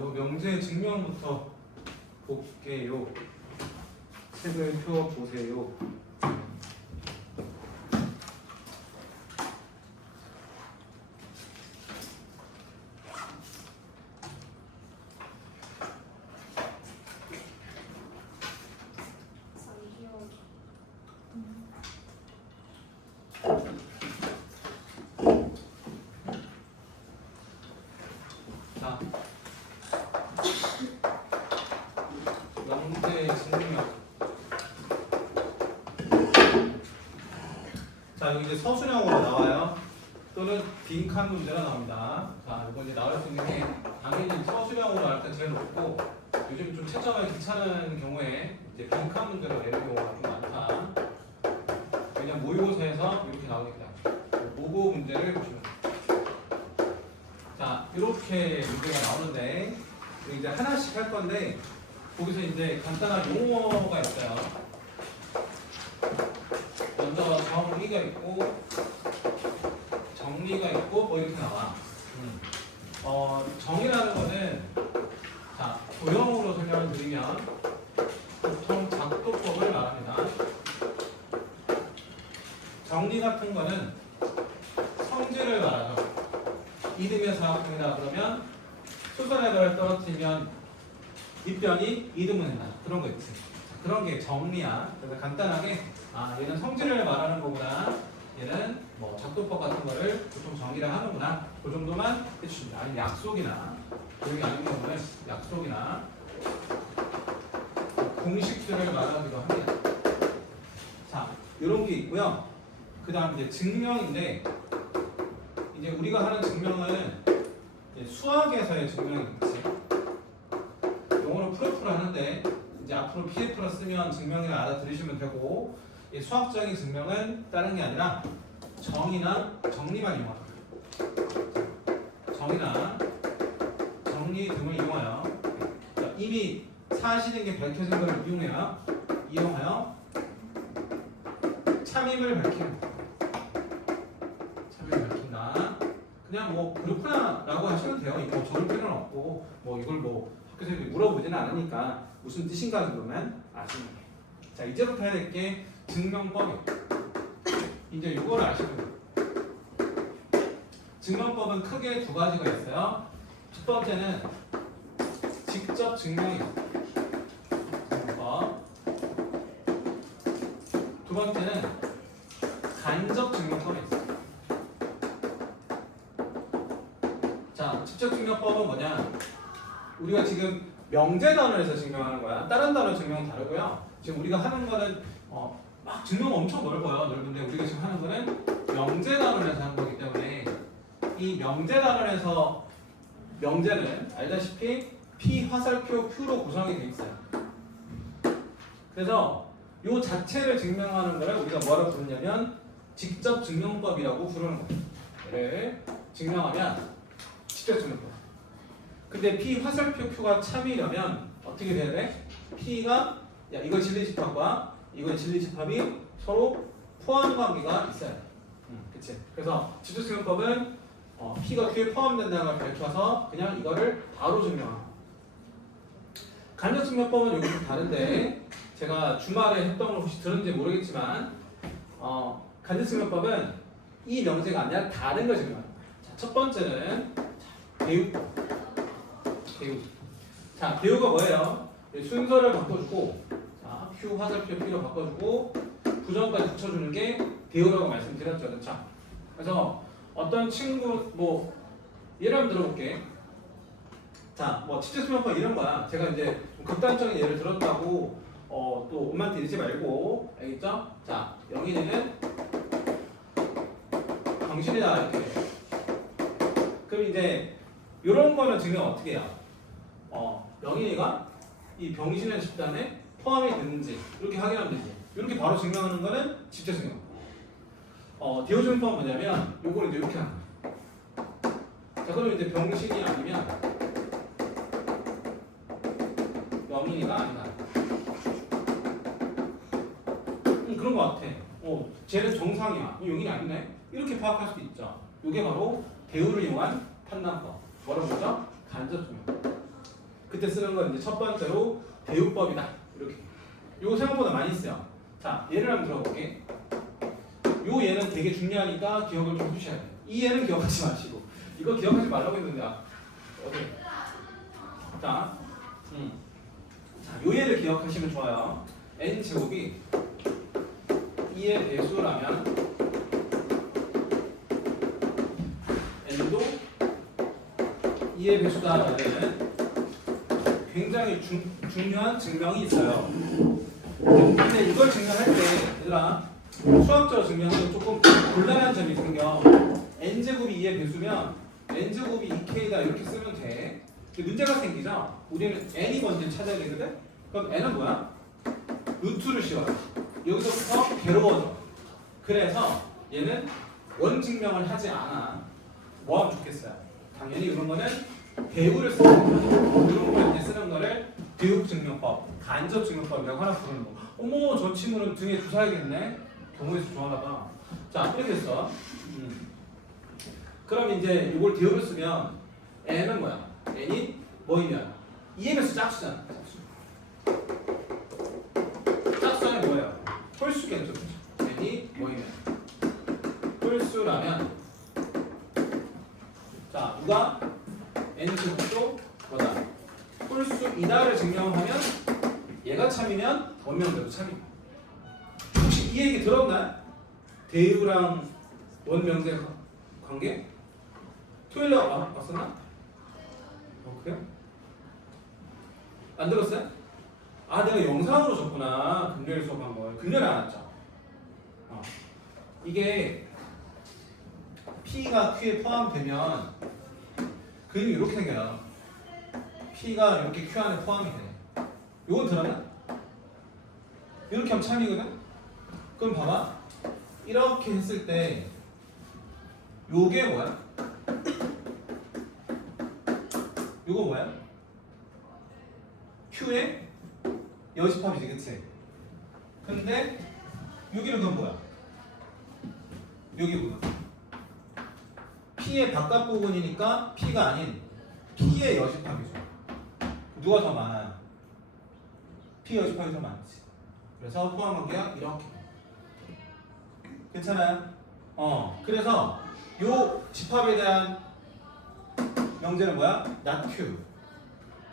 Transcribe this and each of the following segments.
요 명제 증명부터 볼게요. 책을 펴보세요. 자, 명제 증명. 자, 여기 이제 서술형으로 나와요. 또는 빈칸 문제가 나옵니다. 자, 이거 이제 나올 수 있는 게 당연히 서술형으로 할 때 제일 높고, 요즘 좀 채점하기 귀찮은 경우에 이제 빈칸 문제로 내는 경우가 좀 많다. 그냥 모의고사에서 이렇게 나오니까 모고 문제를 보시면 돼요. 자, 이렇게 문제가 나오는데 이제 하나씩 할 건데 거기서 이제 간단한 용어가 있어요. 먼저 정의가 있고 정리가 있고 뭐 이렇게 나와. 정의라는 거는 자, 도형으로 설명을 드리면 보통 작도법을 말합니다. 정리 같은 거는 성질을 말하죠. 이등변 사각형이다 그러면 수선의 떨어뜨리면 밑변이 이등분 된다. 그런 거 있지. 그런 게 정리야. 그래서 간단하게 얘는 성질을 말하는 거구나. 얘는 뭐 작도법 같은 거를 보통 정리를 하는구나. 그 정도만 해주십니다. 아니 약속이나 여기 아닌 경우는 약속이나 공식들을 말하기도 합니다. 자, 이런 게 있고요. 그 다음 이제 증명인데 이제 우리가 하는 증명은 이제 수학에서의 증명이 있지. 영어로 프로프를 하는데 이제 앞으로 PF를 쓰면 증명이라 알아들으시면 되고 이 수학적인 증명은 다른 게 아니라 정의나 정리만 이용합니다. 정의나 정리 등을 이용하여 이미 사실인 게 밝혀진 걸 이용하여 참임을 밝히는 거예요. 참임을 밝힌다. 그냥 뭐 그렇구나라고 하시면 돼요. 이거 적을 필요는 없고 뭐 이걸 뭐 학교에서 물어보지는 않으니까 무슨 뜻인가 그러면 아시면 돼요. 자, 이제부터 해야 될 게 증명법이에요. 이제 이걸 아시면 돼요. 증명법은 크게 두 가지가 있어요. 첫 번째는 직접 증명이에요. 증명법. 두 번째는 간접 증명법이 있어요. 자, 직접 증명법은 뭐냐? 우리가 지금 명제 단어에서 증명하는 거야. 다른 단어 증명은 다르고요. 지금 우리가 하는 거는 막 증명 엄청 넓어요. 넓은데 우리가 지금 하는 거는 명제 단어에서 하는 거기 때문에 이 명제 단어에서 명제는 알다시피 P 화살표 Q로 구성이 되어 있어요. 그래서 이 자체를 증명하는 거를 우리가 뭐라고 부르냐면 직접 증명법이라고 부르는 거예요. 얘를 증명하면 직접 증명법. 근데 P 화살표 Q가 참이려면 어떻게 돼야 돼? P가 이건 진리집합과 이건 진리집합이 서로 포함 관계가 있어야 돼. 그치? 그래서 직접 증명법은 P가 Q에 포함된다는 걸 밝혀서 그냥 이거를 바로 증명합니다. 간접 증명법은 여기 좀 다른데 제가 주말에 했던 걸 혹시 들었는지 모르겠지만 간접 증명법은 이 명제가 아니라 다른 걸 증명합니다. 자, 첫 번째는 배우. 자, 배우가 뭐예요? 순서를 바꿔주고 자, Q 화살표 P로 바꿔주고 부정까지 붙여주는 게 배우라고 말씀드렸죠. 그렇죠? 그래서 어떤 친구 뭐 예를 한번 들어볼게. 자, 뭐 직접 증명법 이런 거야. 제가 이제 극단적인 예를 들었다고 또 엄마한테 이러지 말고 알겠죠? 자, 영인이는 병신이다 이렇게. 그럼 이제 이런 거는 증명 어떻게 해요? 영인이가 이 병신의 집단에 포함이 되는지 이렇게 확인하면 되지. 이렇게 바로 증명하는 거는 직접 증명. 대우 증명법은 뭐냐면 요거를 이제 이렇게 하는 거예요. 자, 그러면 이제 병신이 아니면 영인이가 아니다. 그런 거 같아. 쟤는 정상이야. 용인이 아니네. 이렇게 파악할 수도 있죠. 이게 바로 대우를 이용한 판단법. 뭐라고 그러죠? 간접 증명. 그때 쓰는 건 이제 첫 번째로 대우법이다. 이렇게. 요거 생각보다 많이 써요. 자, 예를 한번 들어볼게. 요 얘는 되게 중요하니까 기억을 좀 해주셔야 돼요. 이 얘는 기억하지 마시고. 이거 기억하지 말라고 했는데, 어디? 자, 자, 요 얘를 기억하시면 좋아요. n제곱이 2의 배수라면 n도 2의 배수다라는 굉장히 중요한 증명이 있어요. 근데 이걸 증명할 때 얘들아 수학적으로 증명하면 조금 곤란한 점이 생겨. n제곱이 2의 배수면 n제곱이 2k다 이렇게 쓰면 돼. 근데 문제가 생기죠. 우리는 n이 먼저 찾아야 되거든. 그럼 n은 뭐야? 루트를 씌워요. 여기서부터 괴로워져. 그래서 얘는 원 증명을 하지 않아. 뭐 하면 좋겠어요? 당연히 이런 거는 배우를 쓰는 거죠. 이런 거 이제 쓰는 거를 대우 증명법, 간접 증명법이라고 하나 부르는 거. 어머, 저 친구는 등에 주사야겠네. 경우에서 좋아하나 봐. 자, 이렇게 됐어. 그럼 이제 이걸 대우를 쓰면 n은 뭐야? n이 뭐이면 2의 배수 짝수잖아. 짝수는 뭐예요? 홀수겠죠. n이 뭐이면 홀수라면 자, 누가 n제곱도 뭐다? 홀수이다를 증명하면 얘가 참이면 원명대도 참입니다. 혹시 이 얘기 들었나요? 대우랑 원명대 관계? 토요일에 왔었나? 그래요? 안 들었어요? 아, 내가 영상으로 줬구나. 금요일 수업한 걸. 금요일에 안 왔죠? 이게 P가 Q에 포함되면 그림이 이렇게 생겨요. P가 이렇게 Q 안에 포함이 돼. 이건 들었나? 이렇게 하면 참이거든? 그럼 봐봐. 이렇게 했을 때 요게 뭐야? 요거 뭐야? Q의 여집합이지, 그치? 근데 여기는 그건 뭐야? 여기구나. P의 바깥 부분이니까 P가 아닌 P의 여집합이죠. 누가 더 많아요? P 여집합이 더 많지. 그래서 포함한 게 이렇게. 괜찮아요? 그래서 요 집합에 대한 명제는 뭐야? not Q.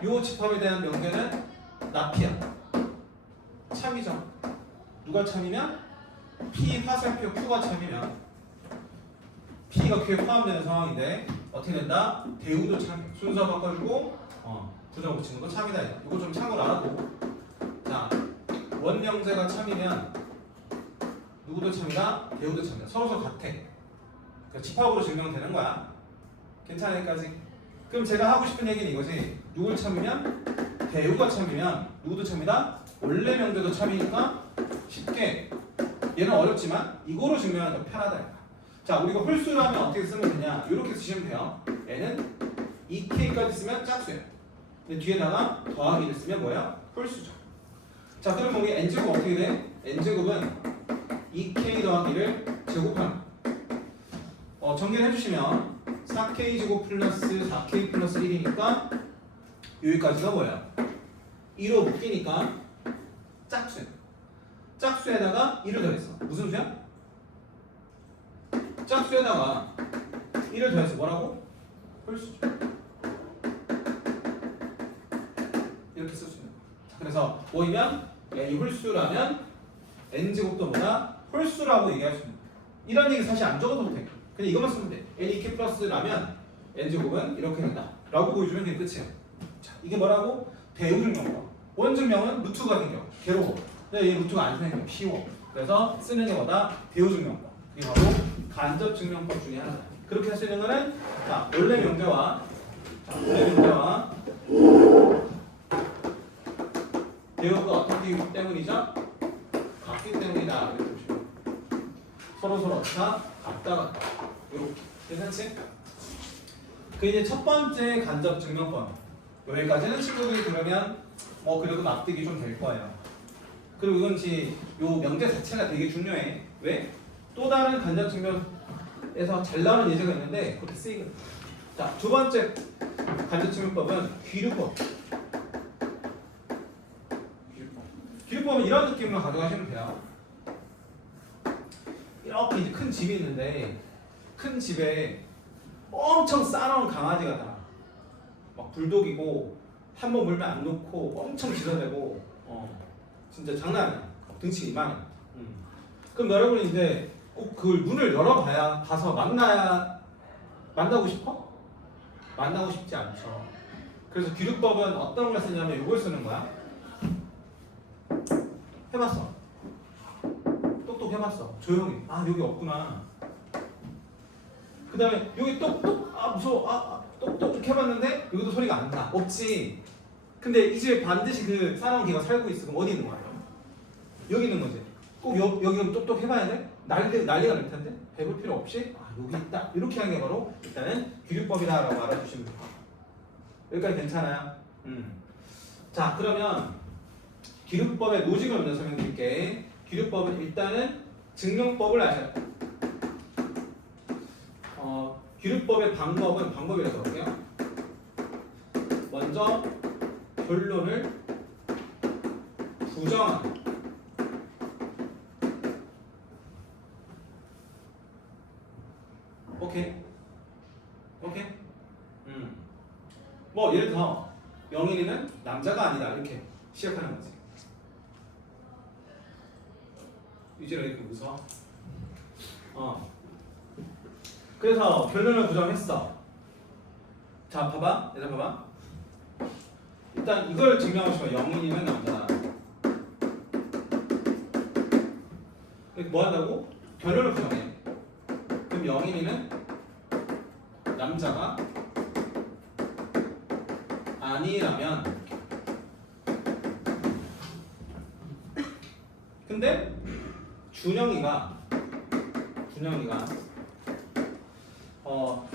요 집합에 대한 명제는 not P야. 참이죠. 누가 참이면? P 화살표 Q가 참이면 P가 Q에 포함되는 상황인데 어떻게 된다? 대우도 참. 순서 바꿔주고 부정 붙이는 거 참이다. 이거 좀 참고로 알아보고. 자, 원명제가 참이면 누구도 참이다, 대우도 참이다. 서로 같아. 그러니까 집합으로 증명되는 거야. 괜찮아 여기까지? 그럼 제가 하고 싶은 얘기는 이거지. 누굴 참이면? 대우가 참이면 누구도 참이다? 원래 명제도 참이니까 쉽게. 얘는 어렵지만 이거로 증명하는 게 편하다. 자, 우리가 홀수라면 어떻게 쓰면 되냐? 이렇게 쓰시면 돼요. n은 2k까지 쓰면 짝수예요. 근데 뒤에다가 더하기를 쓰면 뭐야? 홀수죠. 자, 그럼 우리 n제곱 어떻게 돼? n제곱은 2k 더하기를 제곱하는 정리를 해주시면 4k 제곱 플러스 4k 플러스 1이니까 여기까지가 뭐야? 2로 묶이니까 짝수야. 짝수에다가 1을 더했어. 무슨 수야? 짝수에다가 1을 더해서 뭐라고? 홀수죠. 이렇게 쓸 수 있는 거야. 그래서 뭐이면 n이 홀수라면 n제곱도 뭐다? 홀수라고 얘기할 수 있는 거야. 이런 얘기 사실 안 적어도 돼. 그냥 이것만 쓰면 돼. n이 k 플러스라면 n제곱은 이렇게 된다 라고 보여주면 그게 끝이에요. 자, 이게 뭐라고? 대우증명법. 원증명은 루트가 생겨. 괴로워. 근데 이 루트가 안 생겨. 쉬워. 그래서 쓰는 게 뭐다? 대우증명법. 이게 바로 간접증명법 중에 하나다. 그렇게 할 수 있는 거는 자, 원래 명제와 대우가 어떻게 되기 때문이죠? 같기 때문이다. 이렇게 보시면 서로 다 같다. 이렇게. 괜찮지? 그 이제 첫 번째 간접 증명법. 여기까지는 친구들이 그러면 그래도 납득이 좀 될 거예요. 그리고 이건 요 명제 자체가 되게 중요해. 왜? 또 다른 간접 증명에서 잘 나오는 예제가 있는데 그렇게 쓰이거든. 자, 두 번째 간접 증명법은 귀류법. 기류법은 이런 느낌으로 가져가시면 돼요. 이렇게 이제 큰 집이 있는데 큰 집에 엄청 싸나운 강아지가 다 막 불독이고 한 번 물면 안 놓고 엄청 짖어대고 진짜 장난 아니야. 등치 이만해. 그럼 여러분이 이제 꼭 그 문을 열어봐야 가서 만나고 싶어? 만나고 싶지 않죠. 그래서 기류법은 어떤 걸 쓰냐면 이걸 쓰는 거야. 해봤어. 똑똑 해봤어. 조용히. 아 여기 없구나. 그 다음에 여기 똑똑. 아 무서워. 똑똑 해봤는데 여기도 소리가 안 나. 없지. 근데 이 집에 반드시 그 싸나운 개가 살고 있어. 그럼 어디 있는 거야? 여기 있는 거지. 꼭 여기 똑똑 해봐야 돼? 난리가 날 텐데? 배울 필요 없이 여기 있다. 이렇게 하는 게 바로 일단은 기류법이다라고 알아주시면 돼요. 여기까지 괜찮아요? 자 그러면 기류법의 로직을 먼저 설명드릴게. 기류법은 일단은 증명법을 아셔야 돼요. 기류법의 방법이라고 할게요. 먼저 결론을 부정하는. 오케이. 뭐 예를 들어 영일이는 남자가 아니다 이렇게 시작하는 거지. 유진아 이렇게 웃어. 그래서 결론을 부정했어. 자 봐봐. 얘들아 봐봐. 일단 이걸 증명하고 싶어. 영일이는 남자다. 뭐 한다고? 결론을 부정해. 그럼 영일이는 남자가 아니라면 근데 준영이가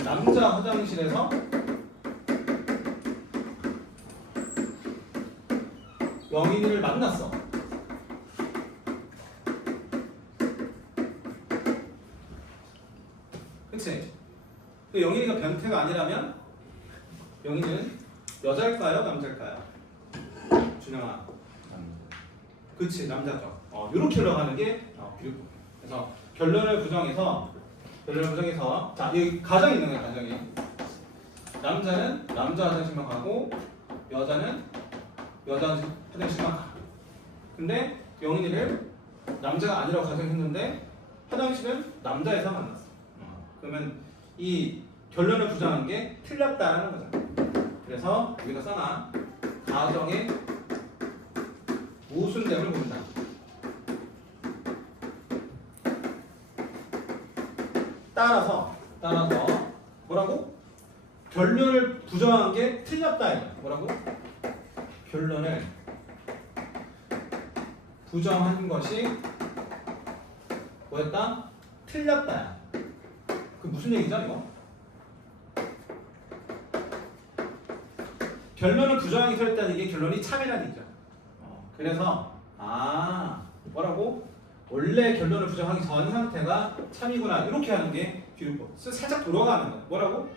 남자 화장실에서 영인이를 만났어. 그치? 영인이가 변태가 아니라면 영인이는 여자일까요? 남자일까요? 준영아. 그치 남자죠. 이렇게 흘러가는 게 기류법. 그래서 결론을 부정해서 자 여기 가정이 있는 거야. 가정이. 남자는 남자 화장실만 가고 여자는 여자 화장실만 가. 근데 영인이를 남자가 아니라고 가정했는데 화장실은 남자에서 만났어. 그러면 이 결론을 부정한 게 틀렸다라는 거잖아. 그래서 여기다 써놔. 가정의 모순됨을 본다. 따라서 뭐라고? 결론을 부정한 게 틀렸다 이거. 뭐라고? 결론을 부정한 것이 뭐였다? 틀렸다. 그 무슨 얘기죠 이거? 결론을 부정하기 틀렸다는 게 결론이 참이라는 얘기죠. 그래서 뭐라고? 원래 결론을 부정하기 전 상태가 참이구나 이렇게 하는 게 기류법. 살짝 돌아가는 거야. 뭐라고?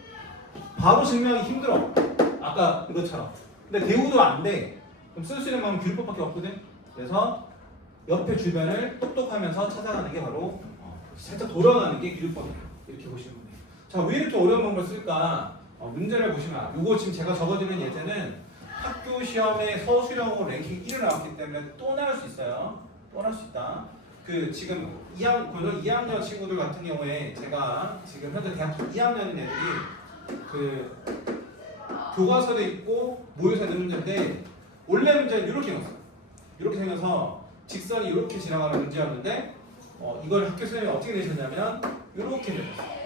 바로 증명하기 힘들어. 아까 이것처럼. 근데 대우도 안 돼. 그럼 쓸 수 있는 방법은 기류법밖에 없거든. 그래서 옆에 주변을 똑똑하면서 찾아가는 게 바로 살짝 돌아가는 게 기류법이야. 이렇게 보시면 돼요. 자, 왜 이렇게 어려운 방법을 쓸까? 문제를 보시면 이거 지금 제가 적어드리는 예제는 학교 시험에 서술형으로 랭킹 1을 나왔기 때문에 또 나올 수 있어요. 또 나올 수 있다. 그 지금 2학년 친구들 같은 경우에 제가 지금 현재 대학교 2학년인 애들이 그 교과서도 있고 모의고사 있는 문제인데 원래 문제는 이렇게 생겼어요. 이렇게 생겨서 직선이 이렇게 지나가는 문제였는데 이걸 학교 선생님이 어떻게 내셨냐면 이렇게 내셨어요.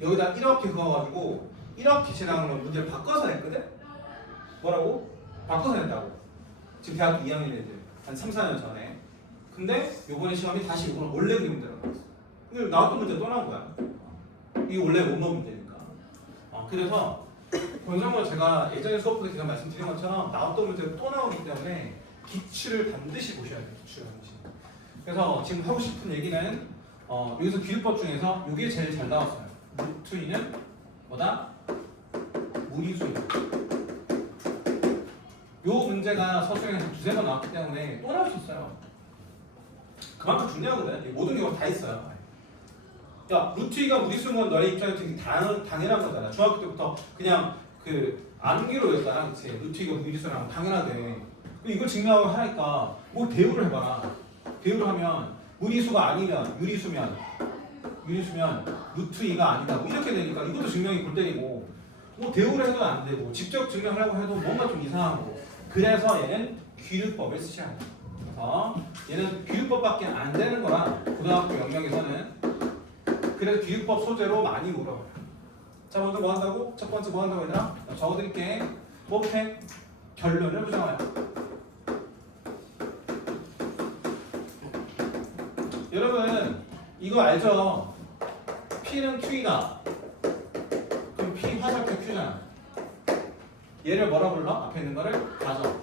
여기다 이렇게 그어가지고 이렇게 지나가는 문제를 바꿔서 냈거든? 뭐라고? 바꿔서 냈다고. 지금 대학교 2학년 애들 한 3, 4년 전에. 근데 요번에 시험이 다시 이거는 원래 그림 문제라고 나왔어. 이거 나왔던 문제 또 나온 거야. 이게 원래 원본 문제니까. 그래서 권성을 제가 예전에 수업 때 제가 말씀드린 것처럼 나왔던 문제가 또 나오기 때문에 기출을 반드시 보셔야 돼요. 기출을 반드시. 그래서 지금 하고 싶은 얘기는 여기서 기술법 중에서 이게 제일 잘 나왔어요. 루트인은 뭐다? 무리수인. 요 문제가 서술형에서 두세 번 나왔기 때문에 또 나올 수 있어요. 그만큼 중요하거든. 모든 경우가 다 있어요. 야, 루트 2가 무리수면 너의 입장에서 되게 당연한 거잖아. 중학교 때부터 그냥 그 암기로 외웠잖아. 그치? 루트 2가 무리수라면 당연하대. 이걸 증명하고 하니까 뭐 대우를 해봐라. 대우를 하면 무리수가 아니면 유리수면 루트 2가 아니다. 뭐 이렇게 되니까 이것도 증명이 골 때리고 뭐 대우를 해도 안 되고 직접 증명하려고 해도 뭔가 좀 이상하고 그래서 얘는 귀류법을 쓰셔야 돼요. 그래서 얘는 귀류법밖에 안 되는 거라 고등학교 영역에서는 그래서 귀류법 소재로 많이 물어봐요. 자 먼저 뭐 한다고? 첫 번째 뭐 한다고 얘들아? 적어드릴게. 뭐부터 해? 결론을 부정하여. 여러분 이거 알죠? P는 Q이다. 그럼 P 화살표 Q잖아. 얘를 뭐라 불러? 앞에 있는 거를 가정.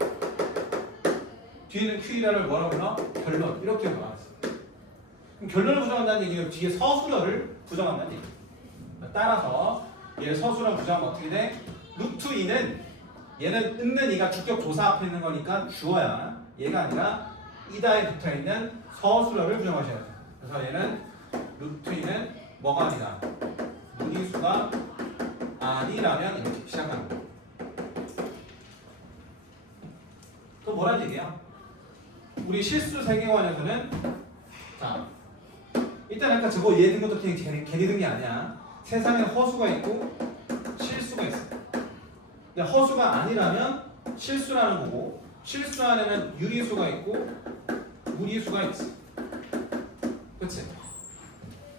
뒤에는 Q이라를 뭐라 불러? 결론. 이렇게 말했어. 그럼 결론을 부정한다는 얘기는 뒤에 서술어를 부정한다는 얘기. 따라서 얘 서술어 부정하면 어떻게 돼? 루트 2는 얘는 있는 이가 주격 조사 앞에 있는 거니까 주어야. 얘가 아니라 이다에 붙어 있는 서술어를 부정하셔야 돼. 그래서 얘는 루트 2는 뭐가 아니다? 무리수가 아니라면 이렇게 시작하는 거야. 또 뭐란 얘기야? 우리 실수 세계관에서는 자 일단 아까 저거 얘 든 것도 그냥 걔네 든 게 아니야. 세상에 허수가 있고 실수가 있어. 근데 허수가 아니라면 실수라는 거고 실수 안에는 유리수가 있고 무리수가 있지. 그치?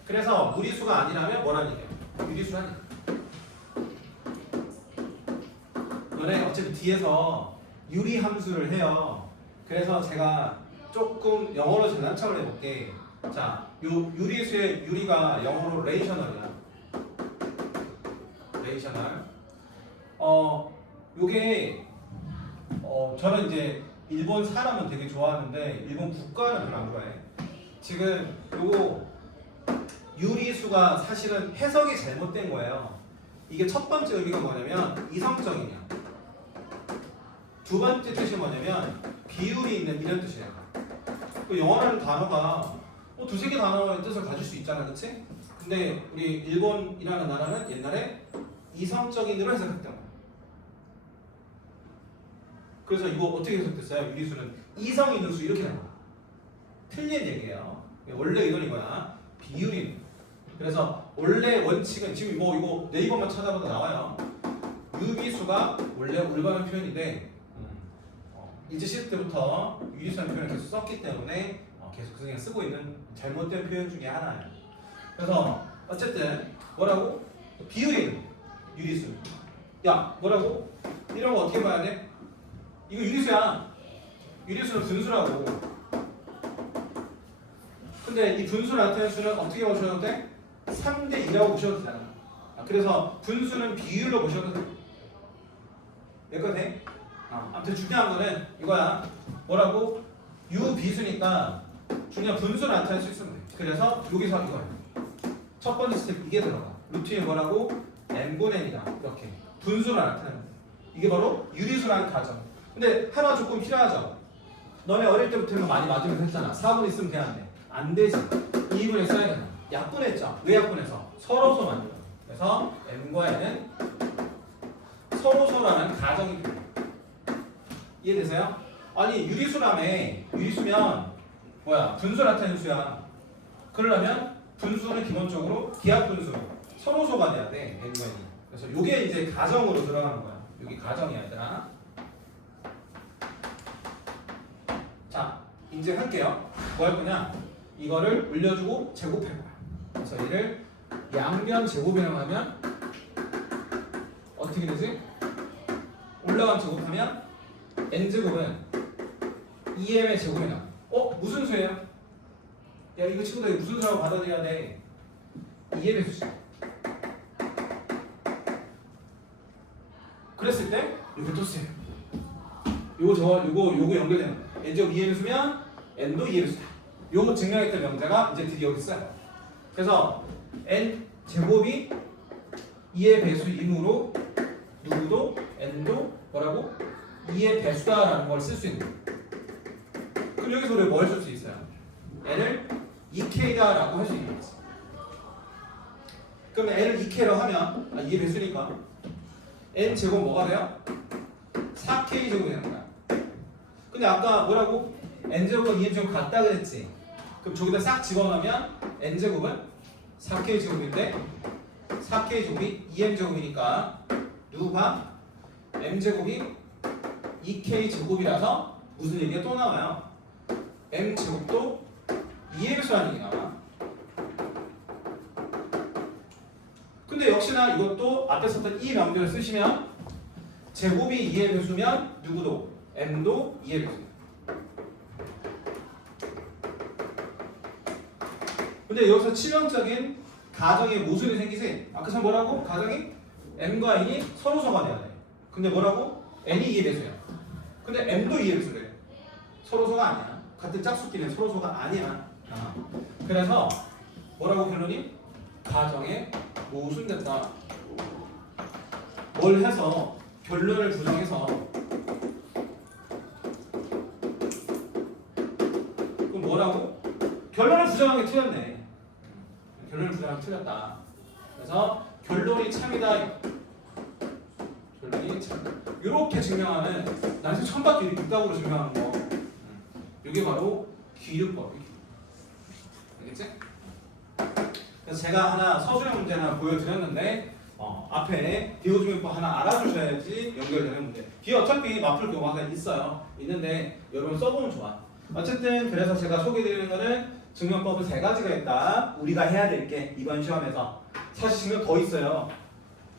그래서 무리수가 아니라면 뭐라는 얘기야? 유리수라는 얘기야. 너네 어차피 뒤에서 유리 함수를 해요. 그래서 제가 조금 영어로 장난처럼 해볼게. 자, 요 유리수의 유리가 영어로 레이셔널이야. 레이셔널. 요게 저는 이제 일본 사람은 되게 좋아하는데 일본 국가는 별로 안 좋아해. 지금 요거 유리수가 사실은 해석이 잘못된 거예요. 이게 첫 번째 의미가 뭐냐면 이성적이냐. 두 번째 뜻이 뭐냐면 비율이 있는 이런 뜻이에요. 그 영어라는 단어가 두세 개 단어의 뜻을 가질 수 있잖아, 그치? 근데 우리 일본이라는 나라는 옛날에 이성적인으로 해석했던 거야. 그래서 이거 어떻게 해석됐어요? 유리수는 이성 있는 수 이렇게 나와. 틀린 얘기예요. 원래 이건 이거야. 비율이. 그래서 원래 원칙은 지금 뭐 이거 네이버만 찾아봐도 나와요. 유리수가 원래 올바른 표현인데 이제 시대 때부터 유리수라는 표현을 계속 썼기 때문에 계속 그냥 쓰고 있는 잘못된 표현 중에 하나예요. 그래서 어쨌든 뭐라고? 비율이 유리수. 야 뭐라고? 이런 거 어떻게 봐야 돼? 이거 유리수야. 유리수는 분수라고. 근데 이 분수 나타내는 수는 어떻게 보셔도 돼? 3대 2라고 보셔도 되잖아. 그래서 분수는 비율로 보셔도 돼. 여기까지 돼? 아무튼 중요한 거는 이거야. 뭐라고? 유비수니까 중요한 분수를 나타낼 수 있으면 돼. 그래서 여기서 이거야. 첫 번째 스텝 이게 들어가. 루트에 뭐라고? n분의 n이다. 이렇게 분수를 나타내는 돼. 이게 바로 유리수라는 가정. 근데 하나 조금 필요하죠. 너네 어릴 때부터 이거 많이 맞으면서 했잖아. 4분 있으면 돼야 안 돼. 안 되지. 2분에 써야겠다. 약분했죠. 왜 약분해서? 서로서 만들어. 그래서 n과 n은 서로서라는 가정이 필요해. 이해되세요? 아니 유리수라며. 유리수면 뭐야? 분수 나타내는 수야. 그러려면 분수는 기본적으로 기하분수 서로소가 돼야 돼. n과 n이. 그래서 요게 이제 가정으로 들어가는 거야. 여기 가정이야 얘들아. 자 이제 할게요. 뭐 할 거냐? 이거를 올려주고 제곱해 봐요. 그래서 얘를 양변 제곱이라고 하면 어떻게 되지? 올라간 제곱하면 n제곱은 2m의 제곱이 나와. 무슨 수예요? 야 이거 친구들 무슨 수라고 받아들여야 돼? 2m의 수지. 그랬을 때 이렇게 또 쓰세요. 요거 연결되는 거야. n제곱 2m의 수면 n도 2m의 수다. 요거 증명했던 명제가 이제 드디어 여기 있어요. 그래서 n 제곱이 2의 배수이므로 누구도 n도 뭐라고? 2의 배수다라는 걸 쓸 수 있는 거예요. 그럼 여기서 우리가 뭘 쓸 수 있어요? n을 2k다라고 할 수 있는 거지. 그러면 n을 2k로 하면 2의 배수니까 n 제곱 뭐가 돼요? 4k 제곱이 되는 거야. 근데 아까 뭐라고? n 제곱은 2n 제곱 같다 그랬지? 그럼 저기다 싹 집어넣으면 n 제곱은 4k 제곱인데 4k 제곱이 2m 제곱이니까 누가 m 제곱이 2k 제곱이라서 무슨 얘기가 또 나와요? m 제곱도 2의 배수라는 얘기가 나와. 근데 역시나 이것도 앞에 썼던 이 명제를 쓰시면 제곱이 2의 배수면 누구도 m도 2의 배수. 근데 여기서 치명적인 가정의 모순이 생기지. 아까 전 뭐라고? 가정이 m과 n이 서로서가 돼야 돼. 근데 뭐라고? n이 2의 배수야. 근데 m도 2의 배수래. 서로서가 아니야. 같은 짝수끼리는 서로서가 아니야. 그래서 뭐라고 결론이? 가정에 모순된다. 뭘 해서 결론을 부정해서 그럼 뭐라고? 결론을 부정한 게 틀렸네. 결론을 부정한 게 틀렸다. 그래서 결론이 참이다. 결론이 참. 이렇게 증명하는 난생 처음 봤죠. 이 빅각으로 증명하는 거. 이게 바로 기류법이에요. 알겠지? 그래서 제가 하나 서술형 문제 하나 보여드렸는데 앞에 비호중요법 하나 알아주셔야지 연결되는 문제. 뒤에 어차피 맞풀 경우가 있어요. 있는데 여러분 써보면 좋아. 어쨌든 그래서 제가 소개드리는 거는 증명법은 3가지가 있다. 우리가 해야 될 게 이번 시험에서 사실 증명 더 있어요.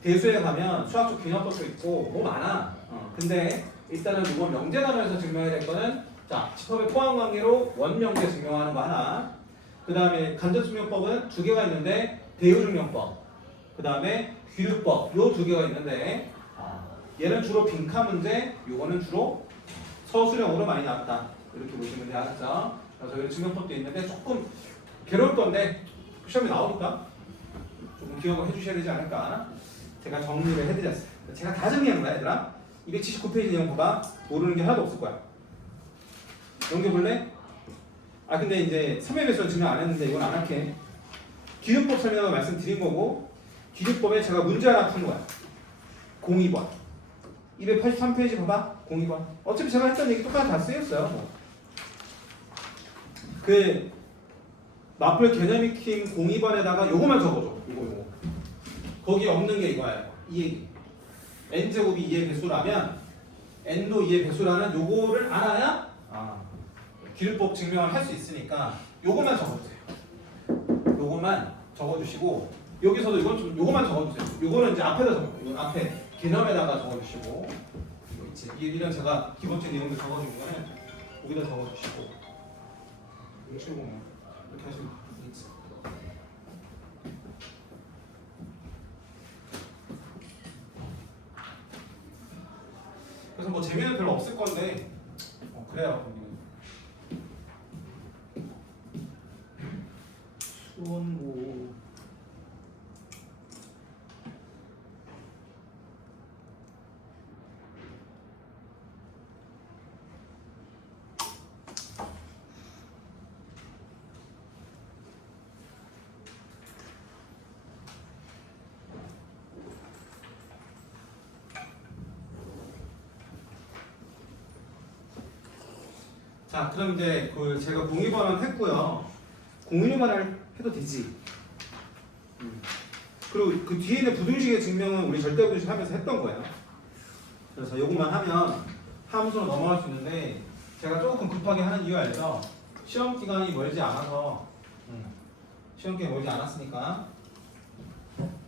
대수에 가면 수학적 균형법도 있고 뭐 많아. 근데 일단은 이번 명제 단원에서 증명해야 될 거는 자 집합의 포함관계로 원명제 증명하는 거 하나. 그 다음에 간접증명법은 2개가 있는데 대우증명법. 그 다음에 귀류법 요 2개가 있는데 얘는 주로 빈칸 문제, 요거는 주로 서술형으로 많이 나왔다. 이렇게 보시면 돼요. 알았죠? 그래서 여기 증명법도 있는데 조금 괴로울 건데 시험에 나오니까 조금 기억을 해주셔야 되지 않을까. 제가 정리를 해드렸어요. 제가 다 정리한 거야 얘들아. 279페이지 내용 봐봐. 모르는 게 하나도 없을 거야. 넘겨볼래? 근데 이제 3회 배수는 증명 안 했는데 이건 안 할게. 기류법 설명을 말씀드린 거고 기류법에 제가 문제 하나 푼 거야. 02번 283페이지 봐봐. 02번 어차피 제가 했던 얘기 똑같이 다 쓰였어요. 그 마플 개념 익힘 02번에다가 요거만 적어줘. 요거 거기 없는 게 이거야. 이 얘기. n제곱이 2의 배수라면 n도 2의 배수라는 요거를 알아야 기류법 증명을 할 수 있으니까 요것만 적어주세요. 요것만 적어주시고 여기서도 이건 좀 요것만 적어주세요. 요거는 이제 앞에다 적어요. 이건 앞에 개념에다가 적어주시고 이거 있지. 이런 제가 기본적인 내용을 적어준 거는 여기다 적어주시고 이렇게 보면 이렇게 하시면 있지. 그래서 뭐 재미는 별로 없을 건데 그래요. 수원고 자, 그럼 이제 그 제가 02번은 했고요. 01번 해도 되지. 그리고 그 뒤에 있는 부등식의 증명은 우리 절대부등식 하면서 했던 거예요. 그래서 요것만 하면 함수로 넘어갈 수 있는데 제가 조금 급하게 하는 이유 알죠? 시험 기간이 멀지 않아서 시험 기간이 멀지 않았으니까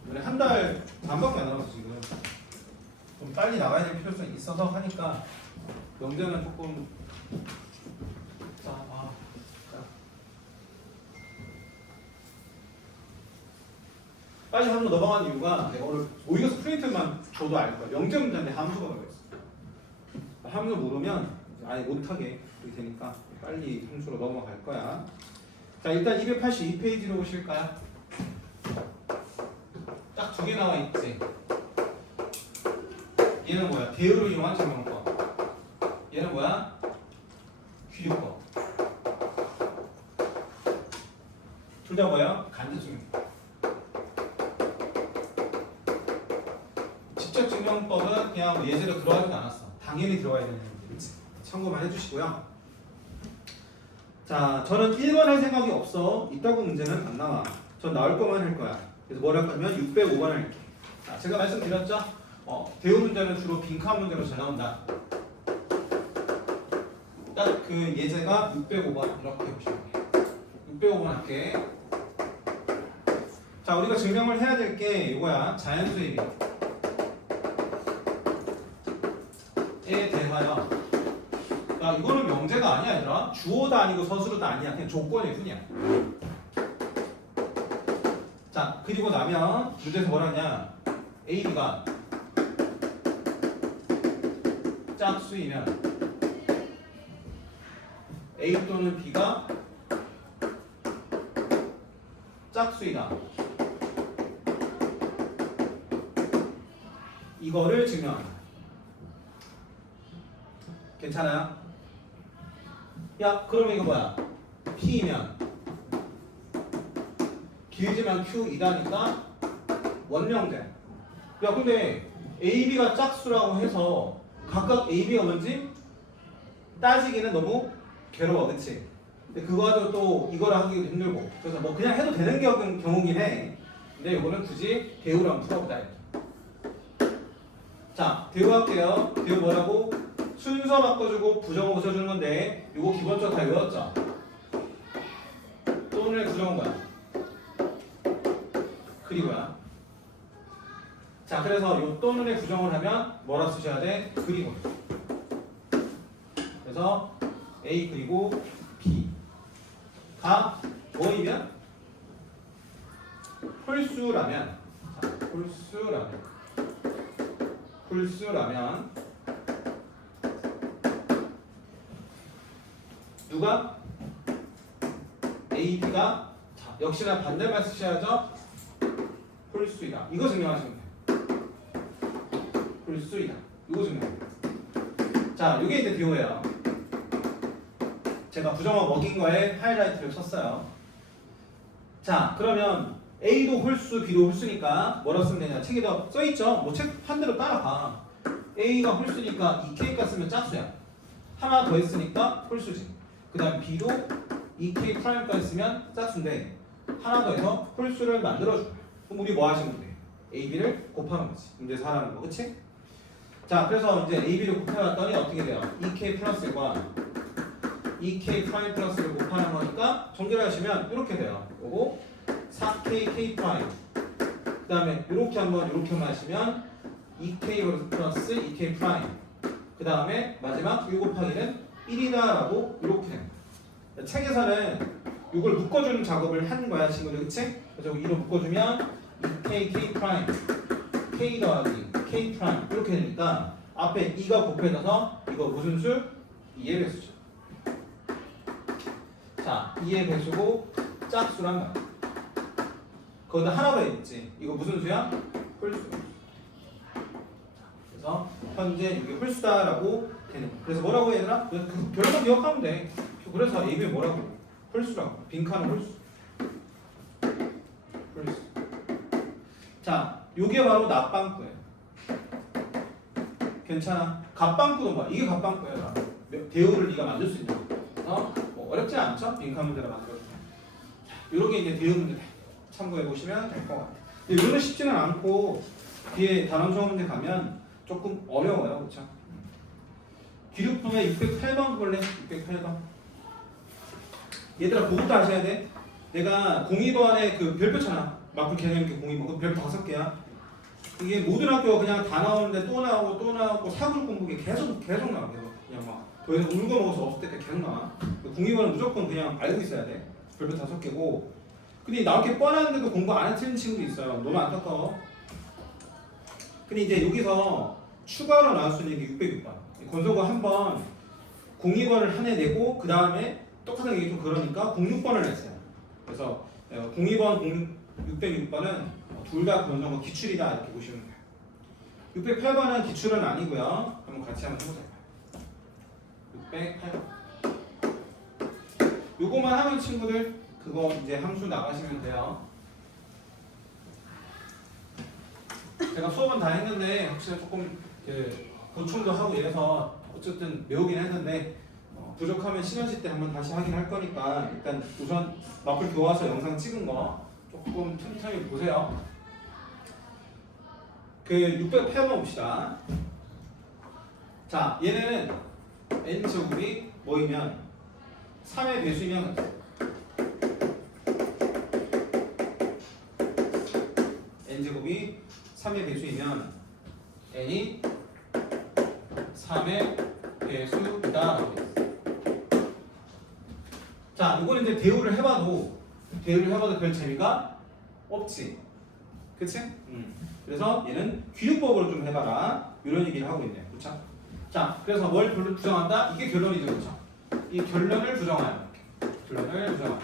이번에 한 달 반밖에 안 남았어 지금. 좀 빨리 나가야 될 필요성이 있어서 하니까 명제는 조금 빨리 함수 넘어가는 이유가 내가 오늘 오히려 스프린트만 줘도 알 거야. 명제 문제인데 함수가 들어있어. 함수 모르면 아예 못하게 되니까 빨리 함수로 넘어갈 거야. 자, 일단 282페이지로 오실까요? 딱 2개 나와 있지. 얘는 뭐야? 대우를 이용한 증명법. 얘는 뭐야? 귀류법. 둘 다 뭐야? 간접증명법. 직접증명법은 그냥 뭐 예제로 들어가지도 않았어. 당연히 들어가야 되는 문제. 참고만 해주시고요. 자, 저는 1번 할 생각이 없어. 이따구 문제는 안 나와. 전 나올 것만 할 거야. 그래서 뭘 할 거면 605번 할게. 자, 제가 말씀드렸죠? 대우 문제는 주로 빈칸 문제로 잘 나온다. 딱 그 예제가 605번 이렇게 보시면 돼요. 605번 할게. 자, 우리가 증명을 해야 될 게 이거야. 자연수의 비에 대하여. 야, 이거는 명제가 아니야, 얘들아. 주어도 아니고 서술어도 아니야. 그냥 조건일 뿐이야. 자, 그리고 나면 문제에서 뭐라냐? A, B가 짝수이면 A 또는 B가 짝수이다. 이거를 증명한다. 괜찮아요? 야, 그러면 이거 뭐야? P이면 길지만 Q이다니까 원명제. 야, 근데 AB가 짝수라고 해서 각각 AB가 뭔지 따지기는 너무 괴로워, 그치? 근데 그거 가지고 또 이거를 하기도 힘들고. 그래서 뭐 그냥 해도 되는 경우긴 해. 근데 이거는 굳이 대우를 한번 풀어보자. 자, 대우 할게요. 대우 뭐라고? 순서 바꿔주고 부정어 붙여주는 건데 이거 기본적으로 다 외웠죠? 또는 부정은 뭐야? 그리고야. 자, 그래서 요 또는의 부정을 하면 뭐라 쓰셔야 돼? 그리고. 그래서 A 그리고 B가 뭐이면? 홀수라면. 자, 홀수라면 누가? A, B가 자, 역시나 반대말 쓰셔야죠? 홀수이다. 이거 증명하시면 돼요. 홀수이다. 이거 증명해요. 자, 이게 이제 대우예요. 제가 부정어 먹인 거에 하이라이트를 쳤어요. 자, 그러면 A도 홀수, B도 홀수니까 뭐라 쓰면 되냐? 책에다 써있죠? 뭐 책 한 대로 따라가. A가 홀수니까 2K가 쓰면 짝수야. 하나 더 있으니까 홀수지. 그 다음 B도 2K 프라임까지 쓰면 짝수인데 하나 더 해서 홀수를 만들어줄 거야. 그럼 우리 뭐 하시면 돼? A, B를 곱하는 거지. 문제에서 하라는 거, 그치? 자, 그래서 이제 A, B를 곱해봤더니 어떻게 돼요? 2K 플러스 1과 2K 프라임 플러스를 곱하는 거니까 정리하시면 이렇게 돼요. 그리고 4K K 프라임. 그 다음에 이렇게 한번 하시면 2K 플러스 2K 프라임. 그 다음에 마지막 1 곱하기는 1이다라고 이렇게 됩니다. 책에서는 이걸 묶어주는 작업을 한 거야, 친구들, 그치? 그래서 이로 묶어주면 2K K 프라임, K 더하기 K 프라임 이렇게 되니까 앞에 2가 곱해져서 이거 무슨 수? 2의 배수죠. 자, 2의 배수고 짝수란 말이야. 거기다 하나 더 있지. 이거 무슨 수야? 홀수. 그래서 현재 이게 홀수다라고 되는 거야. 그래서 뭐라고 얘들아? 그 결론 기억하면 돼. 그래서 A, B 뭐라고? 홀수라고. 빈칸은 홀수. 홀수. 자, 요게 바로 납방구예요. 괜찮아. 갑방구도 뭐야? 이게 갑방구야. 대우를 네가 만들 수 있는 거. 뭐 어렵지 않죠? 빈칸 문제를 만들어줘. 요렇게 이제 대우 문제 참고해 보시면 될 것 같아요. 근데 이거는 쉽지는 않고 뒤에 단원 수학 문제 가면 조금 어려워요, 그렇죠? 기록품에 608번 볼래? 608번. 얘들아 그것도 아셔야 돼. 내가 02번에 그 별표잖아. 마플 개념 이렇게 02번. 그 별표 5개야. 이게 모든 학교가 그냥 다 나오는데 또 나오고 사글 공부가 계속 나와. 그냥 막 더 이상 울고 먹어서 없을 때까지 계속 나와. 02번은 무조건 그냥 알고 있어야 돼. 별표 5개고. 근데 나올 게 뻔한데도 공부 안 해치는 친구도 있어요. 너무 안타까워. 근데 이제 여기서 추가로 나올 수 있는 게 606번. 권소가 한번 02번을 한 해 내고 그 다음에 똑같은 게 좀 그러니까 06번을 냈어요. 그래서 02번, 606번은 둘 다 권소가 기출이다 이렇게 보시면 돼요. 608번은 기출은 아니고요. 한번 같이 한번 해보자. 608번. 요거만 하면 친구들 그거 이제 함수 나가시면 돼요. 제가 수업은 다 했는데 혹시나 조금 보충도 하고 이래서 어쨌든 외우긴 했는데 부족하면 신현시 때 한번 다시 확인할 거니까 일단 우선 마플 교과서 영상 찍은 거 조금 틈틈이 보세요. 그 608번 봅시다. 자, 얘는 n제곱이 뭐이면 3의 배수이면 n제곱이 3의 배수이면 n이 3의 배수이다. 자, 이거는 이제 대우를 해봐도 별 재미가 없지. 그치? 그래서 얘는 귀유법으로 좀 해봐라. 이런 얘기를 하고 있네. 그쵸? 자, 그래서 뭘 부정한다? 이게 결론이죠. 그쵸? 이 결론을 부정하여. 결론을 부정하여.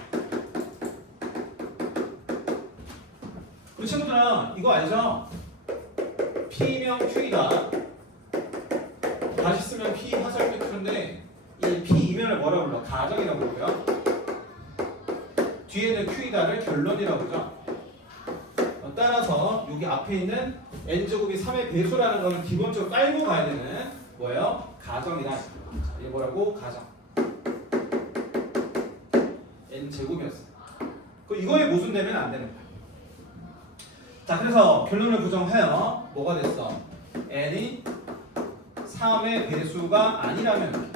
우리 친구들은 이거 알죠? P명 Q이다. 다시 쓰면 P 화살표 Q인데 이 P 이면을 뭐라고 불러? 가정이라고 부르고요. 뒤에는 Q이다를 결론이라고 그러죠. 따라서 여기 앞에 있는 n제곱이 3의 배수라는 거는 기본적으로 깔고 가야 되는 뭐예요? 가정이다. 이게 뭐라고? 가정. n제곱이었어. 이거에 모순되면 안 되는 거야. 자, 그래서 결론을 부정해요. 뭐가 됐어? n이 3의 배수가 아니라면.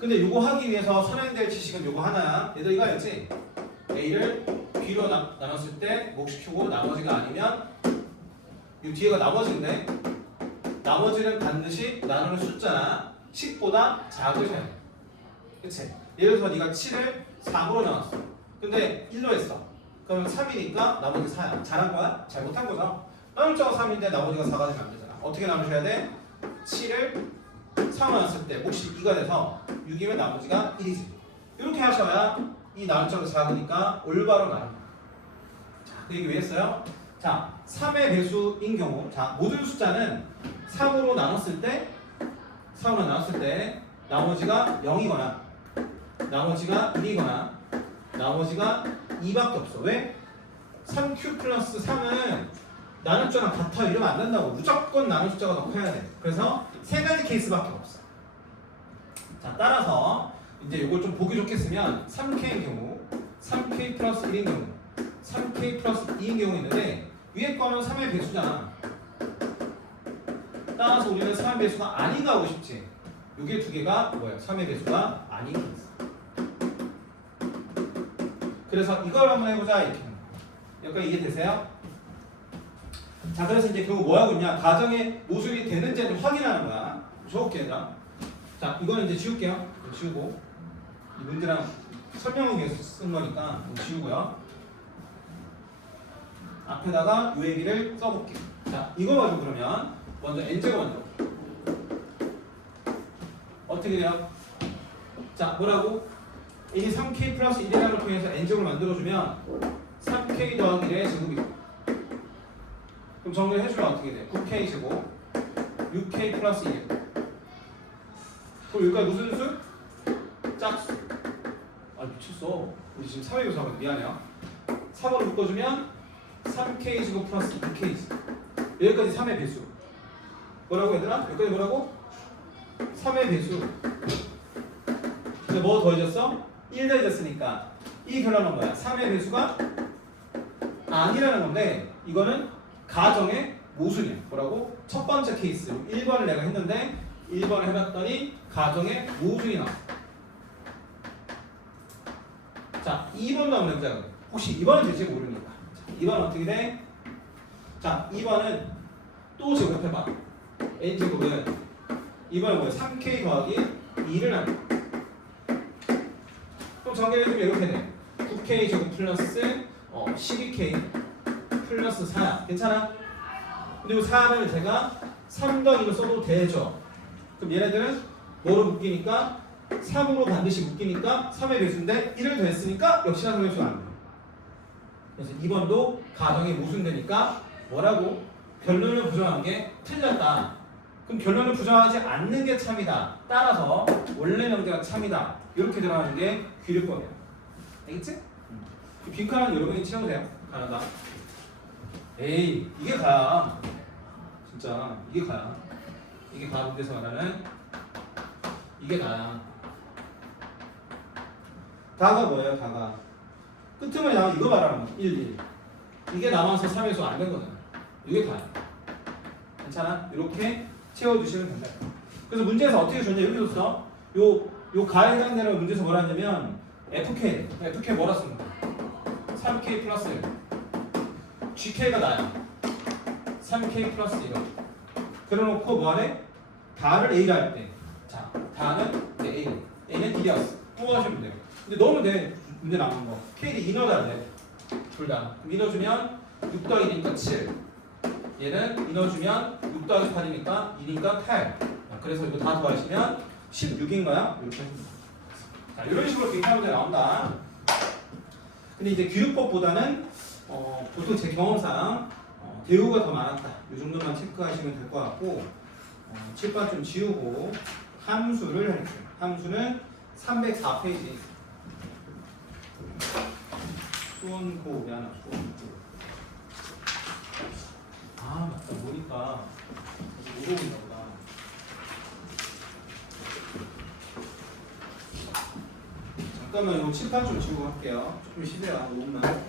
근데 이거 하기 위해서 선행될 지식은 이거 하나야. 얘들 이거 알지? a를 b로 나눴을 때 몫시키고 나머지가 아니면 이 뒤에가 나머지인데 나머지는 반드시 나누는 숫자나 10보다 작으셔야 돼. 그치? 예를 들어서 네가 7을 3으로 나눴어. 근데 1로 했어. 그러면 3이니까 나머지 4야. 잘한 거야? 잘못한 거죠. 나눌 자가 3인데 나머지가 4가 되면 안 되잖아. 어떻게 나누셔야 돼? 7을 3으로 나눴을 때 몫이 2가 돼서 6이면 나머지가 1이지. 이렇게 하셔야 이 나눌 자가 작으니까 올바로 나눕니다. 자, 그 얘기 왜 했어요? 자, 3의 배수인 경우, 자, 모든 숫자는 3으로 나눴을 때 나머지가 0이거나 나머지가 1이거나 나머지가 2밖에 없어. 왜? 3q 플러스 3은 나눌 숫자랑 같아 이러면 안 된다고. 무조건 나눌 숫자가 더 커야 돼. 그래서 세 가지 케이스밖에 없어. 자, 따라서 이제 이걸 좀 보기 좋게 쓰면 3k인 경우, 3k 플러스 1인 경우, 3k 플러스 2인 경우 있는데 위에 거는 3의 배수잖아. 따라서 우리는 3의 배수가 아닌 거 하고 싶지. 요게 두 개가 뭐예요? 3의 배수가 아닌 게 있어. 그래서 이걸 한번 해보자 이렇게. 여기까지 이해되세요? 자, 그래서 이제 결국 뭐 하고 있냐? 가정의 모순이 되는지를 확인하는 거야. 적을게 얘들아. 자, 이거는 이제 지울게요. 지우고 이 문제랑 설명을 위해서 쓴 거니까 지우고요. 앞에다가 요 얘기를 써볼게요. 자, 이거 가지고 그러면 먼저 n제곱 만들어. 어떻게 돼요? 자, 뭐라고? 이 3k 플러스 1이라는 걸 통해서 n제곱을 만들어주면 3k 더하기 1의 제곱이 돼. 그럼 정리를 해주면 어떻게 돼? 9k 제곱 6k 플러스 1. 그럼 여기까지 무슨 수? 짝수. 아, 미쳤어. 우리 지금 3의 배수하면 미안해요. 3으로 묶어주면 3k 제곱 플러스 2k 여기까지 3의 배수. 뭐라고 얘들아? 여기까지 뭐라고? 3의 배수. 근데 뭐 더해졌어? 1 더해졌으니까 이 결론은 뭐야? 3의 배수가 아니라는 건데 이거는 가정의 모순이야. 뭐라고? 첫 번째 케이스 1번을 내가 했는데 1번을 해봤더니 가정의 모순이 나왔어. 자, 2번도 한번 해보자. 혹시 2번은 될지 모르니까. 자, 2번은 어떻게 돼? 자, 2번은 또 제곱해봐. n제곱은 2번은 뭐야? 3k 더하기 2를 하는 거야. 그럼 정리해주면 이렇게 돼. 9k 제곱 플러스 12k 플러스 4야. 괜찮아? 근데 이 4를 제가 3 더하기로 써도 되죠. 그럼 얘네들은 뭐로 묶이니까 3으로 반드시 묶이니까 3의 배수인데 1을 더했으니까 역시나 3의 배수가 안 돼. 그래서 2번도 가정이 모순되니까 뭐라고? 결론을 부정한 게 틀렸다. 그럼 결론을 부정하지 않는 게 참이다. 따라서 원래 명제가 참이다. 이렇게 들어가는 게 귀류법이야. 알겠지? 빈칸은 여러분이 채워도 돼요. 가나다. 에이, 이게 가야. 진짜 이게 가야. 이게 가운데서 말하는 이게 가야. 다가 뭐예요? 다가. 끝으로 나면 이거 말하는 거. 1, 1. 이게 남아서 3에서 안 된 거잖아. 이게 다야. 괜찮아? 이렇게 채워주시면 된다. 그래서 문제에서 어떻게 줬냐? 여기 줬어. 요 가에 해당되는 문제에서 뭐라 하냐면 FK 뭐라 쓴 거야? 3K 플러스 1. GK가 나야. 3K 플러스 1. 그래놓고 뭐하래? 다를 A라 할 때. 자, 다는 이제 A는 D였어. 뽑아주시면 돼요. 근데 넣으면 돼. 문제 남은 거. K를 인어다 돼. 둘 다. 그럼 인어주면 6 더하기 1이니까 7. 얘는 인어주면 6 더하기 8이니까 2니까 8. 그래서 이거 다 더하시면 16인가요? 이렇게 하시면 돼요. 자, 이런 식으로 빈칸 문제 나온다. 근데 이제 교육법보다는 보통 제 경험상 대우가 더 많았다. 이 정도만 체크하시면 될 것 같고 칠판 좀 지우고 함수를 할게요. 함수는 304페이지. 수원고 하나 수원고. 아 맞다 보니까 물어본다 보다. 잠깐만 이거 칠판 좀 지우고 할게요. 조금 쉬세요. 5분만.